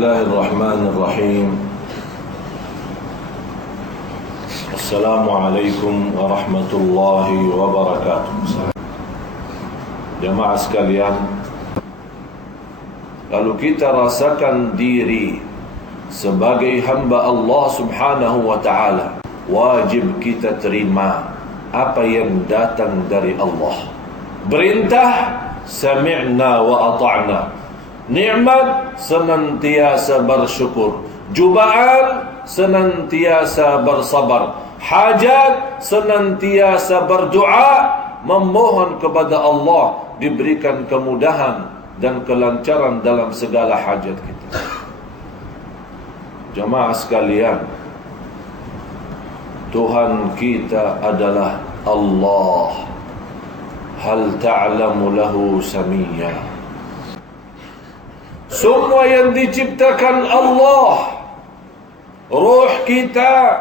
Bismillahirrahmanirrahim. Assalamualaikum warahmatullahi wabarakatuh. Jemaah sekalian, kalau kita rasakan diri sebagai hamba Allah subhanahu wa ta'ala, wajib kita terima apa yang datang dari Allah. Perintah, sami'na wa ata'na. Nikmat, senantiasa bersyukur. Cubaan, senantiasa bersabar. Hajat, senantiasa berdoa, memohon kepada Allah diberikan kemudahan dan kelancaran dalam segala hajat kita. Jemaah sekalian, Tuhan kita adalah Allah. Hal ta'lamu lahu samiyya. Semua yang diciptakan Allah, ruh kita,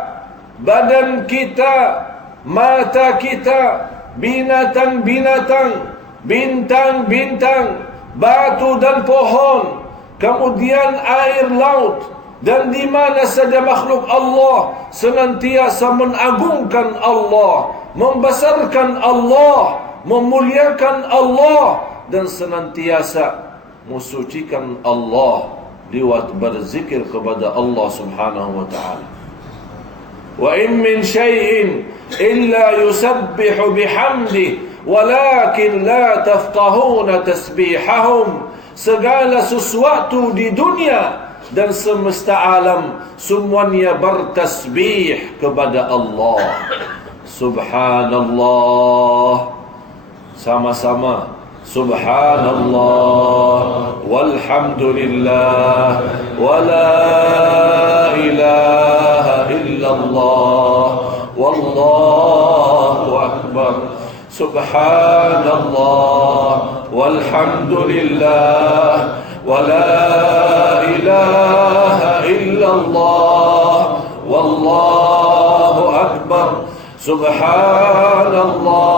badan kita, mata kita, binatang-binatang, bintang-bintang, batu dan pohon, kemudian air laut, dan di mana saja makhluk Allah senantiasa mengagungkan Allah, membesarkan Allah, memuliakan Allah, dan senantiasa mensucikan Allah lewat berzikir kepada Allah subhanahu wa ta'ala. Wa in min syai'in illa yusabbihu bihamdihi walakin la tafqahuna tasbihahum. Segala sesuatu di dunia dan semesta alam semuanya bertasbih kepada Allah. Subhanallah. Sama-sama. Subhanallah walhamdulillah wa la ilaha illallah wallahu akbar. Subhanallah walhamdulillah wa la ilaha illallah wallahu akbar. Subhanallah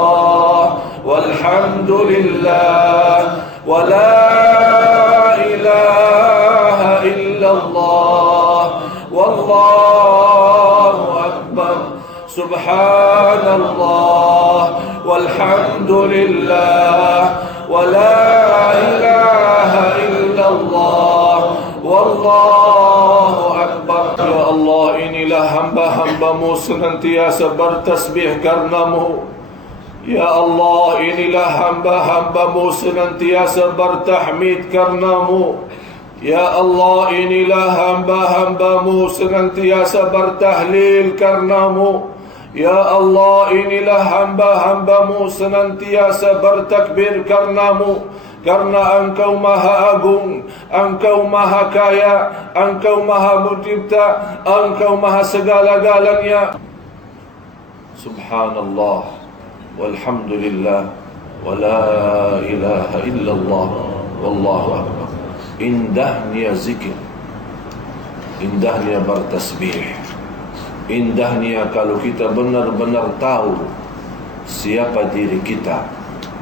walhamdulillah wa la ilaha illallah wallahu akbar. Subhanallah walhamdulillah wa la ilaha illallah wallahu akbar. Ya Allah, inilah hamba-hambamu senantiasa bertasbih karenamu. Ya Allah, inilah hamba-hambamu senantiasa bertahmid karenamu. Ya Allah, inilah hamba-hambamu senantiasa bertahlil karenamu. Ya Allah, inilah hamba-hambamu senantiasa bertakbir karenamu. Karena Engkau Maha Agung, Engkau Maha Kaya, Engkau Maha Mencipta, Engkau Maha segala-galanya. Subhanallah walhamdulillah wa la ilaha illallah wallahu akbar. Indahnya zikir, indahnya bertasbih, indahnya kalau kita benar-benar tahu siapa diri kita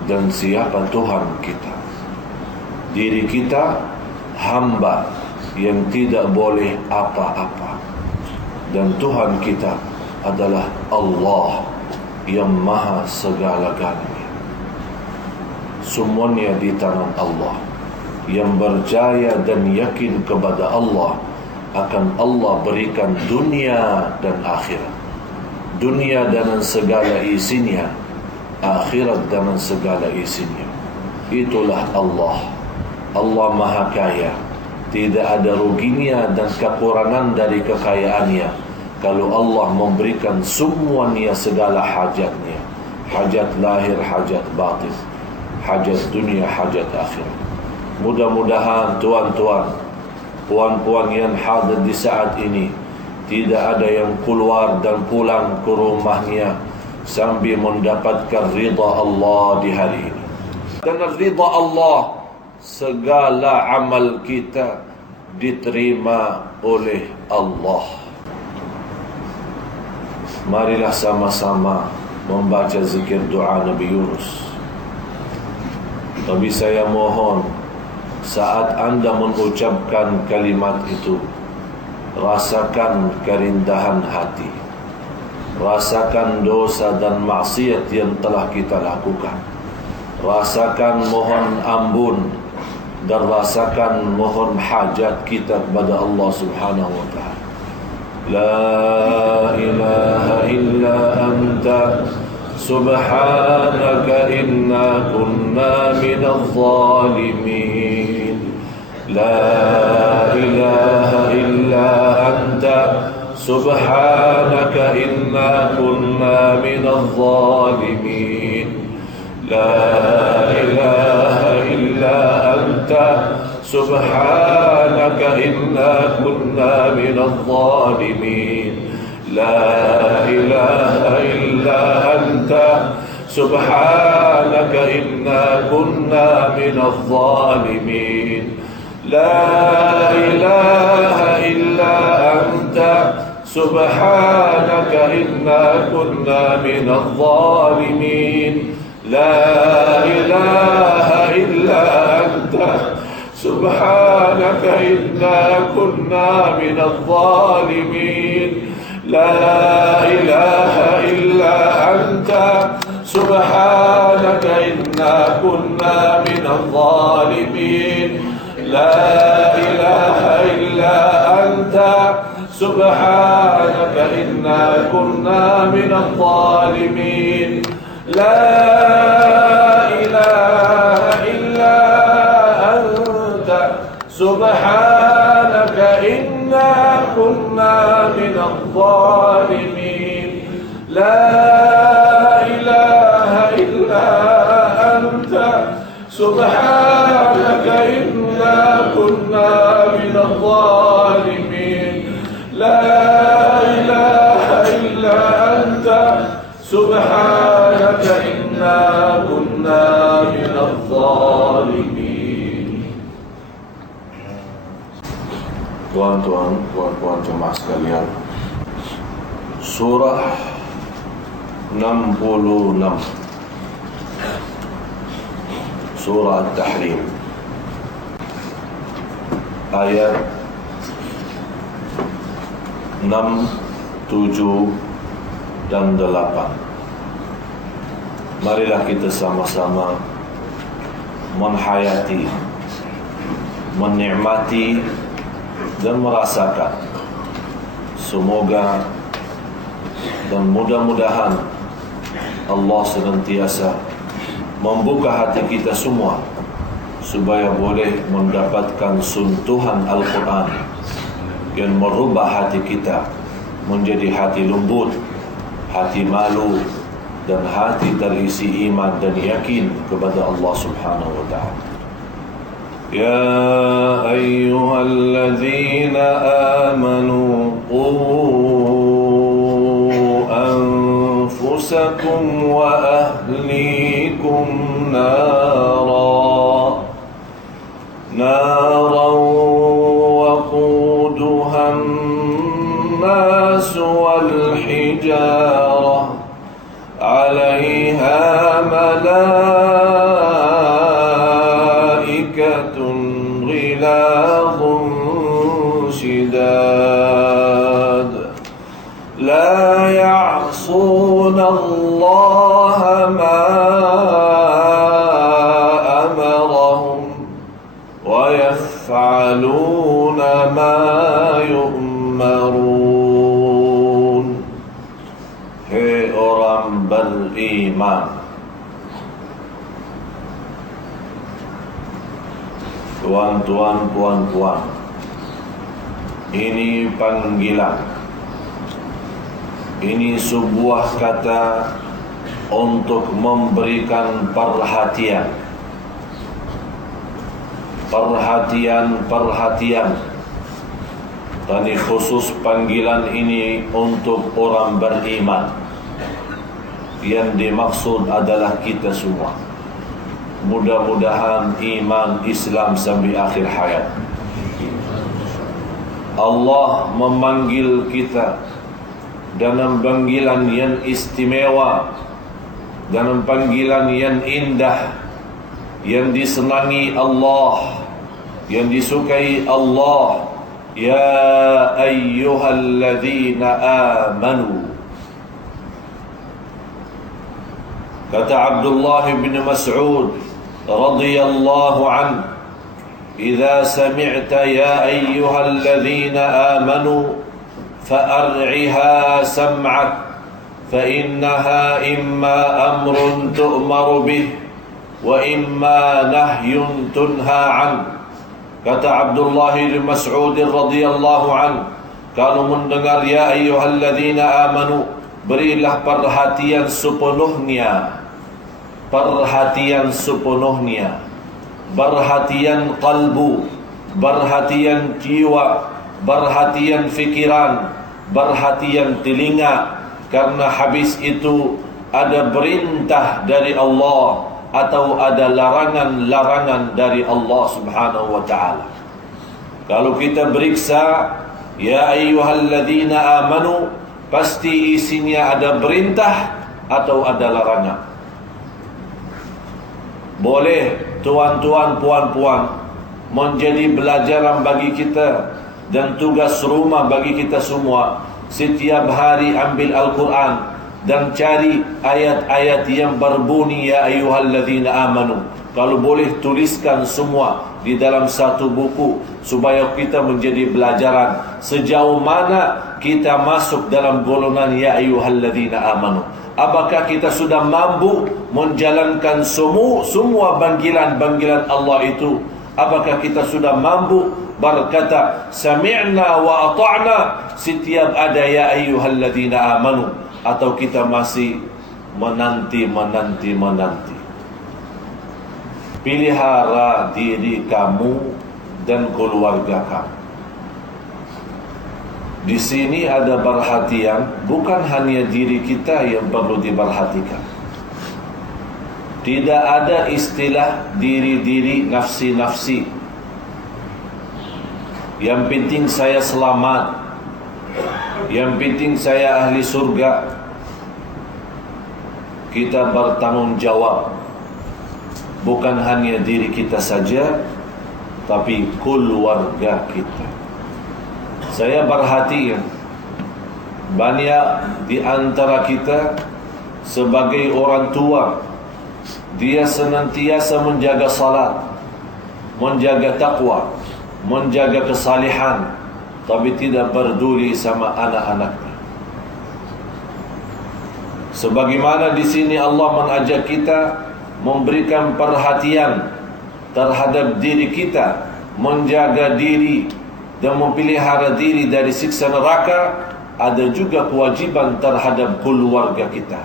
dan siapa Tuhan kita. Diri kita hamba yang tidak boleh apa-apa, dan Tuhan kita adalah Allah yang maha segala-galanya. Semuanya di tangan Allah. Yang berjaya dan yakin kepada Allah, akan Allah berikan dunia dan akhirat. Dunia dengan segala isinya, akhirat dengan segala isinya. Itulah Allah. Allah Maha Kaya. Tidak ada ruginya dan kekurangan dari kekayaannya kalau Allah memberikan semuanya segala hajatnya. Hajat lahir, hajat batin, hajat dunia, hajat akhirat. Mudah-mudahan tuan-tuan, puan-puan yang hadir di saat ini, tidak ada yang keluar dan pulang ke rumahnya sambil mendapatkan ridha Allah di hari ini. Dan ridha Allah, segala amal kita diterima oleh Allah. Marilah sama-sama membaca zikir doa Nabi Yunus. Tapi saya mohon saat anda mengucapkan kalimat itu, rasakan kerindahan hati, rasakan dosa dan maksiat yang telah kita lakukan, rasakan mohon ampun, dan rasakan mohon hajat kita kepada Allah Subhanahu wa ta'ala. La ilaha illa anta subhanaka inna kunna minadh zalimin. La ilaha illa anta subhanaka inna kunna minadh zalimin. La ilaha illa anta subhanaka inna kunna minadh zalimin. La ilaha illa anta subhanaka inna kunna minadh zalimin. La ilaha illa anta subhanaka inna kunna minadh zalimin. La ilaha illa anta subhanaka inna kunna minadh zalimin. La ilaha illa anta subhanaka inna kunna minadh zalimin. La ilaha illa anta subhanaka inna kunna minadh zalimin. La ilaha illa anta subhanaka inna kunna minadh zalimin. La ilaha illa anta subhanaka inna kunna minadh zalimin. La ilaha illa anta subhanaka inna kunna minadh zalimin. Tuan-tuan, puan-puan jemaah sekalian, surah 66, surah At-Tahrim, ayat 6, 7 dan 8. Marilah kita sama-sama menghayati, menikmati dan merasakan. Semoga dan mudah-mudahan Allah senantiasa membuka hati kita semua supaya boleh mendapatkan sentuhan Al-Quran yang merubah hati kita menjadi hati lembut, hati malu, dan hati terisi iman dan yakin kepada Allah Subhanahu wa ta'ala. Ya ayyuhalladzina amanu qu anfusakum wa ahlikum naran waquduha an-nas wal hijarah 'alaiha malaikatun ghiladhun shidad la ya'suna Allaha ma amarahum wa yaf'aluna ma yu'marun. Hei orang beriman, tuan-tuan, puan-puan, ini panggilan, ini sebuah kata untuk memberikan perhatian. Tadi khusus panggilan ini untuk orang beriman. Yang dimaksud adalah kita semua. Mudah-mudahan iman Islam sampai akhir hayat. Allah memanggil kita dalam panggilan yang istimewa, dalam panggilan yang indah, yang disenangi Allah, yang disukai Allah. Ya ayyuhalladzina amanu. Kata Abdullah bin Mas'ud radhiyallahu anhu, "Idza sami'ta ya ayyuhalladzina amanu fa'ar'iha sam'ak fa innaha imma amrun tu'maru bih wa imma nahyun tunha an." Kata Abdullah bin Mas'ud radhiyallahu an, kalau mendengar ya ayyuhalladzina amanu, berilah perhatian sepenuhnya, perhatian sepenuhnya, perhatian kalbu, perhatian jiwa, perhatian fikiran, perhatian telinga, karena habis itu ada perintah dari Allah atau ada larangan-larangan dari Allah Subhanahu wa ta'ala. Kalau kita beriksa ya ayyuhalladzina amanu, pasti isinya ada perintah atau ada larangan. Boleh tuan-tuan, puan-puan, menjadi pelajaran bagi kita dan tugas rumah bagi kita semua. Setiap hari ambil Al-Quran dan cari ayat-ayat yang berbunyi ya ayyuhalladzina amanu. Kalau boleh tuliskan semua di dalam satu buku, supaya kita menjadi pelajaran sejauh mana kita masuk dalam golongan ya ayyuhalladzina amanu. Apakah kita sudah mampu menjalankan semua panggilan-panggilan Allah itu? Apakah kita sudah mampu berkata sami'na wa ata'na setiap ada ya ayyuhalladzina amanu, atau kita masih menanti? Pelihara diri kamu dan keluarga kamu. Di sini ada perhatian, bukan hanya diri kita yang perlu diperhatikan. Tidak ada istilah diri-diri, nafsi-nafsi. Yang penting saya selamat, yang penting saya ahli surga. Kita bertanggung jawab, bukan hanya diri kita saja, tapi keluarga kita. Saya perhatikan banyak di antara kita sebagai orang tua, dia senantiasa menjaga salat, menjaga takwa, menjaga kesalihan, tapi tidak peduli sama anak-anaknya. Sebagaimana di sini Allah mengajak kita memberikan perhatian terhadap diri kita, menjaga diri dan memelihara diri dari siksa neraka, ada juga kewajiban terhadap keluarga kita.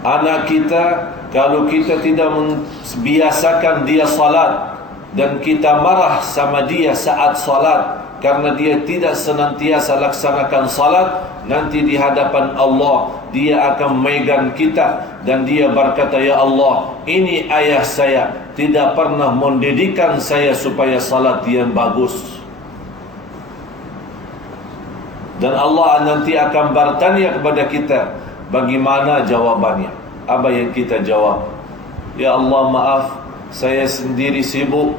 Anak kita, kalau kita tidak membiasakan dia salat dan kita marah sama dia saat salat karena dia tidak senantiasa laksanakan salat, nanti di hadapan Allah dia akan megang kita dan dia berkata, ya Allah, ini ayah saya tidak pernah mendidikan saya supaya salat yang bagus. Dan Allah nanti akan bertanya kepada kita, bagaimana jawabannya? Apa yang kita jawab? Ya Allah, maaf, saya sendiri sibuk,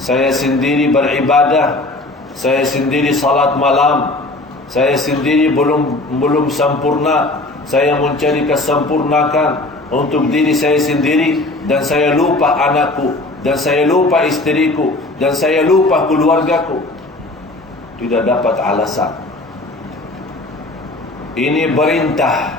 saya sendiri beribadah, saya sendiri salat malam, saya sendiri belum sempurna. Saya mencari kesempurnaan untuk diri saya sendiri, dan saya lupa anakku, dan saya lupa istriku, dan saya lupa keluargaku. Tidak dapat alasan. Ini perintah,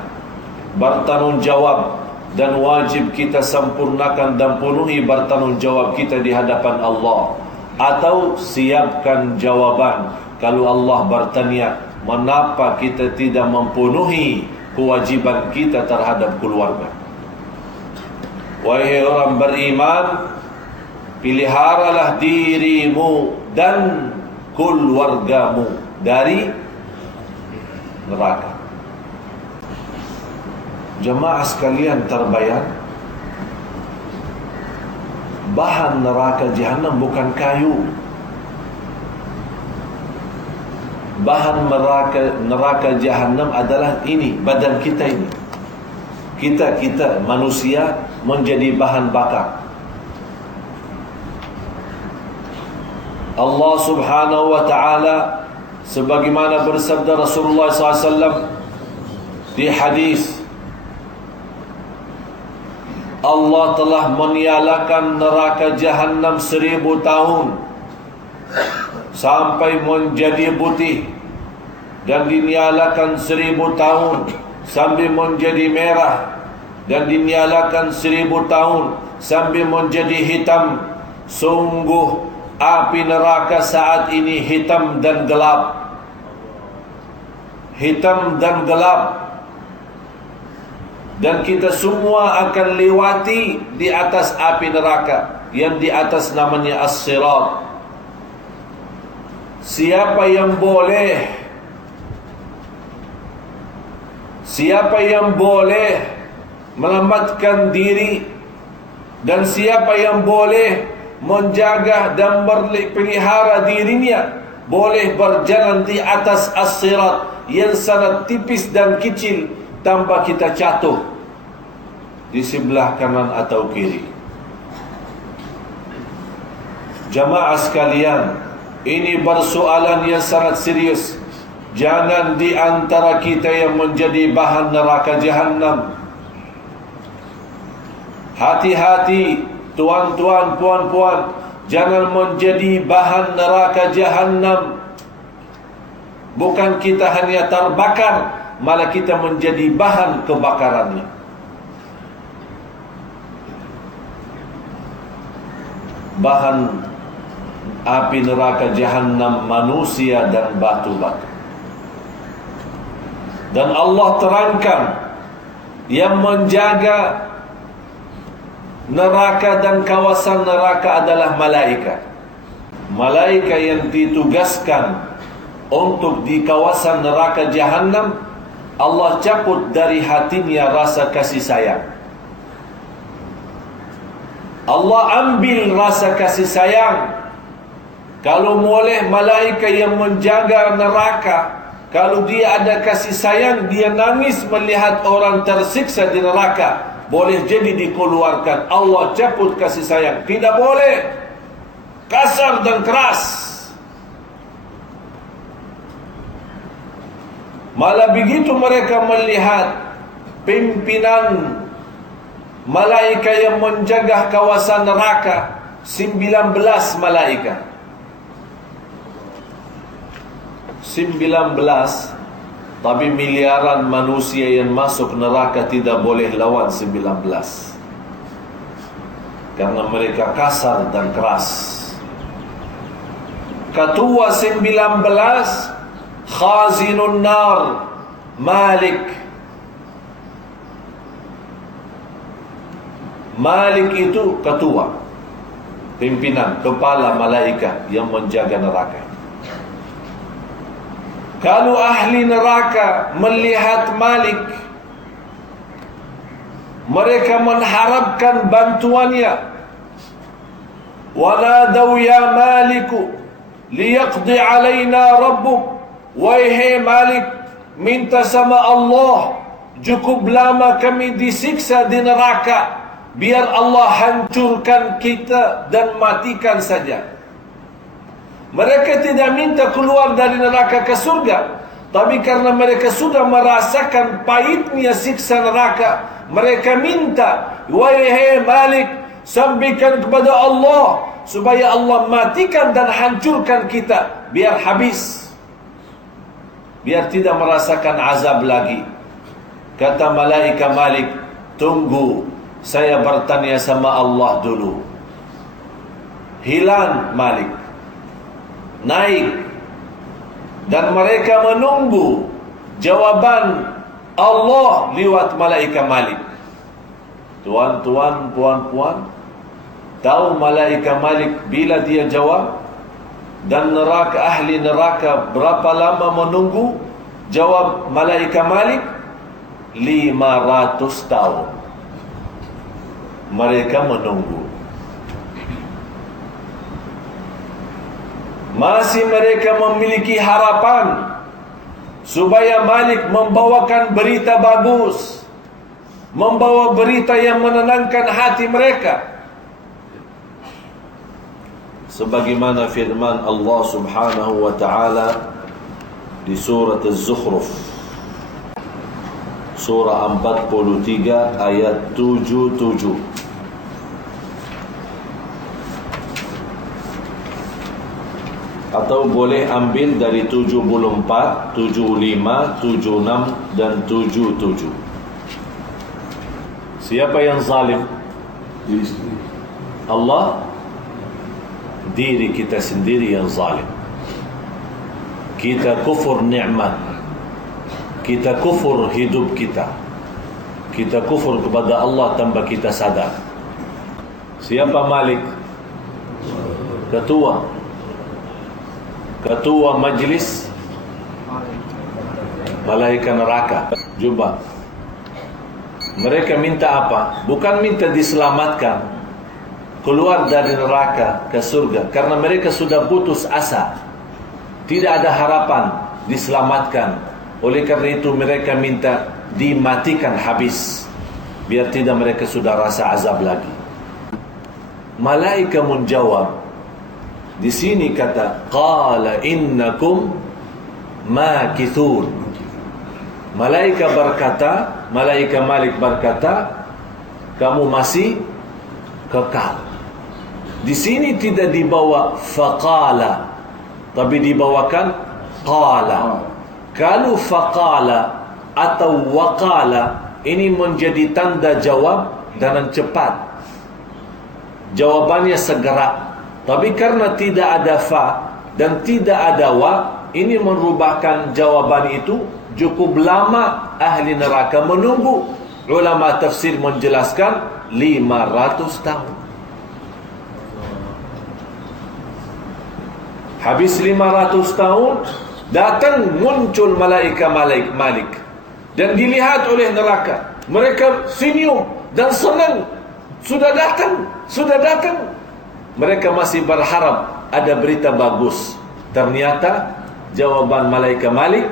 bertanggung jawab, dan wajib kita sempurnakan dan penuhi bertanggung jawab kita di hadapan Allah. Atau siapkan jawaban kalau Allah bertanya, mengapa kita tidak memenuhi kewajiban kita terhadap keluarga? Wahai orang beriman, peliharalah dirimu dan keluargamu dari neraka. Jemaah sekalian terbayang, bahan neraka jahanam bukan kayu. Bahan neraka jahanam adalah ini, badan kita ini. Kita manusia menjadi bahan bakar. Allah Subhanahu wa ta'ala sebagaimana bersabda Rasulullah SAW di hadis, Allah telah menyalakan neraka Jahannam 1000 tahun sampai menjadi putih, dan dinyalakan 1000 tahun sampai menjadi merah, dan dinyalakan 1000 tahun sampai menjadi hitam. Sungguh api neraka saat ini hitam dan gelap. Hitam dan gelap. Dan kita semua akan lewati di atas api neraka, yang di atas namanya As-Sirat. Siapa yang boleh melamatkan diri, dan siapa yang boleh menjaga dan pelihara dirinya, boleh berjalan di atas As-Sirat yang sangat tipis dan kecil tanpa kita jatuh di sebelah kanan atau kiri. Jamaah sekalian, ini persoalan yang sangat serius. Jangan di antara kita yang menjadi bahan neraka Jahannam. Hati-hati tuan-tuan, puan-puan, jangan menjadi bahan neraka Jahannam. Bukan kita hanya terbakar, malah kita menjadi bahan kebakarannya. Bahan api neraka Jahannam manusia dan batu-batu. Dan Allah terangkan, yang menjaga neraka dan kawasan neraka adalah malaikat. Malaikat yang ditugaskan untuk di kawasan neraka Jahannam, Allah cabut dari hatinya rasa kasih sayang. Allah ambil rasa kasih sayang. Kalau boleh malaikat yang menjaga neraka, kalau dia ada kasih sayang, dia nangis melihat orang tersiksa di neraka, boleh jadi dikeluarkan. Allah cabut kasih sayang. Tidak boleh kasar dan keras. Malah begitu mereka melihat pimpinan malaikat yang menjaga kawasan neraka, 19 malaikat. 19, tapi miliaran manusia yang masuk neraka tidak boleh lawan 19, karena mereka kasar dan keras. Ketua 19 Khazinun Nar, Malik. Malik itu ketua, pimpinan, kepala malaikat yang menjaga neraka. Kalau ahli neraka melihat Malik, mereka mengharapkan bantuannya. Wanadaw ya Maliku liyaqdi alaina rabbuk. Wahai Malik, minta sama Allah, cukup lama kami disiksa di neraka, biar Allah hancurkan kita dan matikan saja. Mereka tidak minta keluar dari neraka ke surga, tapi karena mereka sudah merasakan pahitnya siksa neraka, mereka minta, wahai Malik, sampaikan kepada Allah supaya Allah matikan dan hancurkan kita, biar habis, biar tidak merasakan azab lagi. Kata malaikat Malik, tunggu, saya bertanya sama Allah dulu. Hilang Malik, naik, dan mereka menunggu jawaban Allah lewat malaikat Malik. Tuan-tuan, puan-puan, tahu malaikat Malik bila dia jawab? Dan neraka, ahli neraka berapa lama menunggu jawab malaikat Malik? 500 tahun mereka menunggu. Masih mereka memiliki harapan supaya Malik membawakan berita bagus. membawa berita yang menenangkan hati mereka. Sebagaimana firman Allah Subhanahu wa taala di surat Az-Zukhruf, surah 43 ayat 77. Atau boleh ambil dari 74, 75, 76 dan 77. Siapa yang zalim? Allah. Diri kita sendiri yang zalim. Kita kufur nikmat, kita kufur hidup kita, kita kufur kepada Allah tanpa kita sadar. Siapa Malik? Ketua majlis malaikat neraka. Jumpa. Mereka minta apa? Bukan minta diselamatkan, keluar dari neraka ke surga, karena mereka sudah putus asa, tidak ada harapan diselamatkan. Oleh karena itu mereka minta dimatikan habis, biar tidak mereka sudah rasa azab lagi. Malaikat menjawab. Di sini kata qala innakum makithun. Malaikat berkata, malaikat Malik berkata, kamu masih kekal. Di sini tidak dibawa faqala, tapi dibawakan qala. Kalau faqala atau waqala, ini menjadi tanda jawab dengan cepat, jawabannya segera. Tapi karena tidak ada fa dan tidak ada wa, ini merubahkan jawaban itu cukup lama. Ahli neraka menunggu. Ulama tafsir menjelaskan 500 tahun. Habis 500 tahun, datang muncul malaikat Malik dan dilihat oleh neraka. Mereka senyum dan senang. Sudah datang. Mereka masih berharap ada berita bagus. Ternyata jawaban malaikat Malik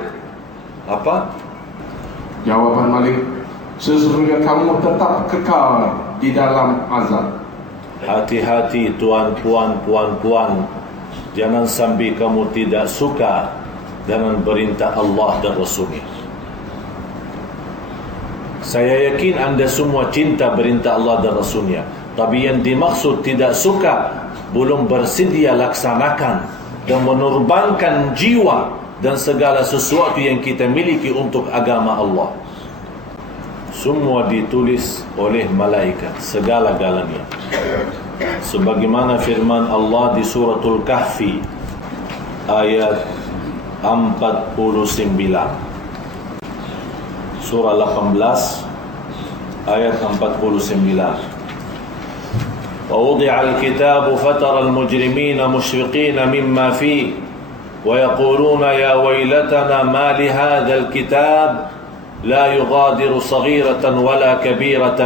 apa? Jawaban Malik, sesungguhnya kamu tetap kekal di dalam azab. Hati-hati tuan, puan. Jangan sampai kamu tidak suka dengan perintah Allah dan Rasulnya. Saya yakin anda semua cinta perintah Allah dan Rasulnya, tapi yang dimaksud tidak suka, belum bersedia laksanakan dan menorbankan jiwa dan segala sesuatu yang kita miliki untuk agama Allah. Semua ditulis oleh malaikat, segala-galanya. Sebagaimana firman Allah di suratul Kahfi ayat 49. Surah 18 ayat 49. ووضع الكتاب فترى المجرمين مشفقين مما فيه ويقولون يا ويلتنا ما لهذا الكتاب لا يغادر صغيرة ولا كبيرة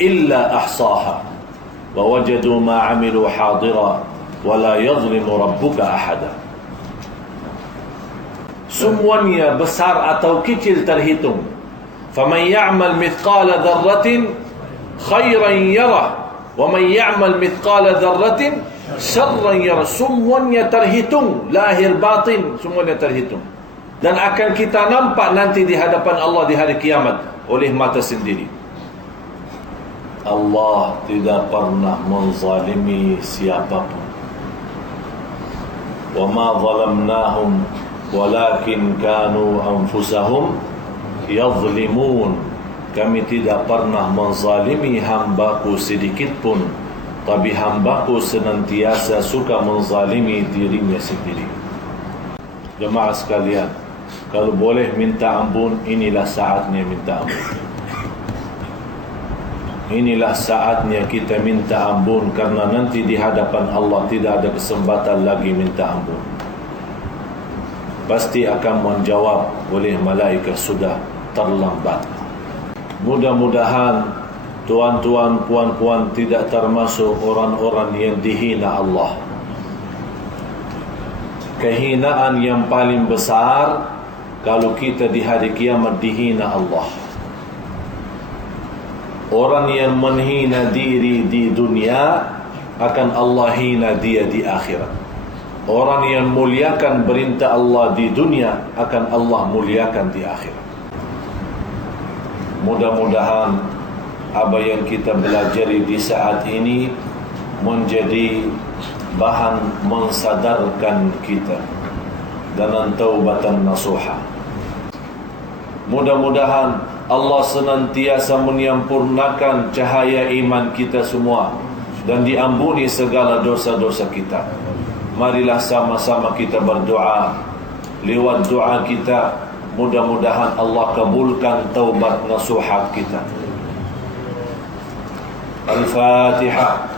إلا أحصاها ووجدوا ما عملوا حاضرا ولا يظلم ربك أحدا. Semuanya besar atau kecil terhitung. فَمَنْ يَعْمَلْ مِثْقَالَ ذَرَّةٍ خَيْرًا يَرَهُ وَمَنْ يَعْمَلْ مِثْقَالَ ذَرَّةٍ شَرًّا يَرَهُ. Semuanya terhitung, lahir batin semuanya terhitung, dan akan kita nampak nanti di hadapan Allah di hari kiamat oleh mata sendiri. Allah tidak pernah menzalimi siapapun. وَمَا ظَلَمْنَاهُمْ وَلَكِنْ كَانُوا أَنفُسَهُمْ يَظْلِمُونَ. Kami tidak pernah menzalimi hambaku sedikit pun, tapi hambaku senantiasa suka menzalimi dirinya sendiri. Jemaah sekalian, kalau boleh minta ampun, inilah saatnya minta ampun. Inilah saatnya kita minta ampun, karena nanti di hadapan Allah tidak ada kesempatan lagi minta ampun. Pasti akan menjawab oleh malaikat, sudah terlambat. Mudah-mudahan tuan-tuan, puan-puan tidak termasuk orang-orang yang dihina Allah. Kehinaan yang paling besar kalau kita di hari kiamat dihina Allah. Orang yang menghina diri di dunia akan Allah hina dia di akhirat. Orang yang muliakan perintah Allah di dunia akan Allah muliakan di akhirat. Mudah-mudahan apa yang kita belajari di saat ini menjadi bahan mensadarkan kita dengan taubatan nasuha. Mudah-mudahan Allah senantiasa menyempurnakan cahaya iman kita semua dan diampuni segala dosa-dosa kita. Marilah sama-sama kita berdoa. Lewat doa kita, mudah-mudahan Allah kabulkan taubat nasuhat kita. Al-Fatihah.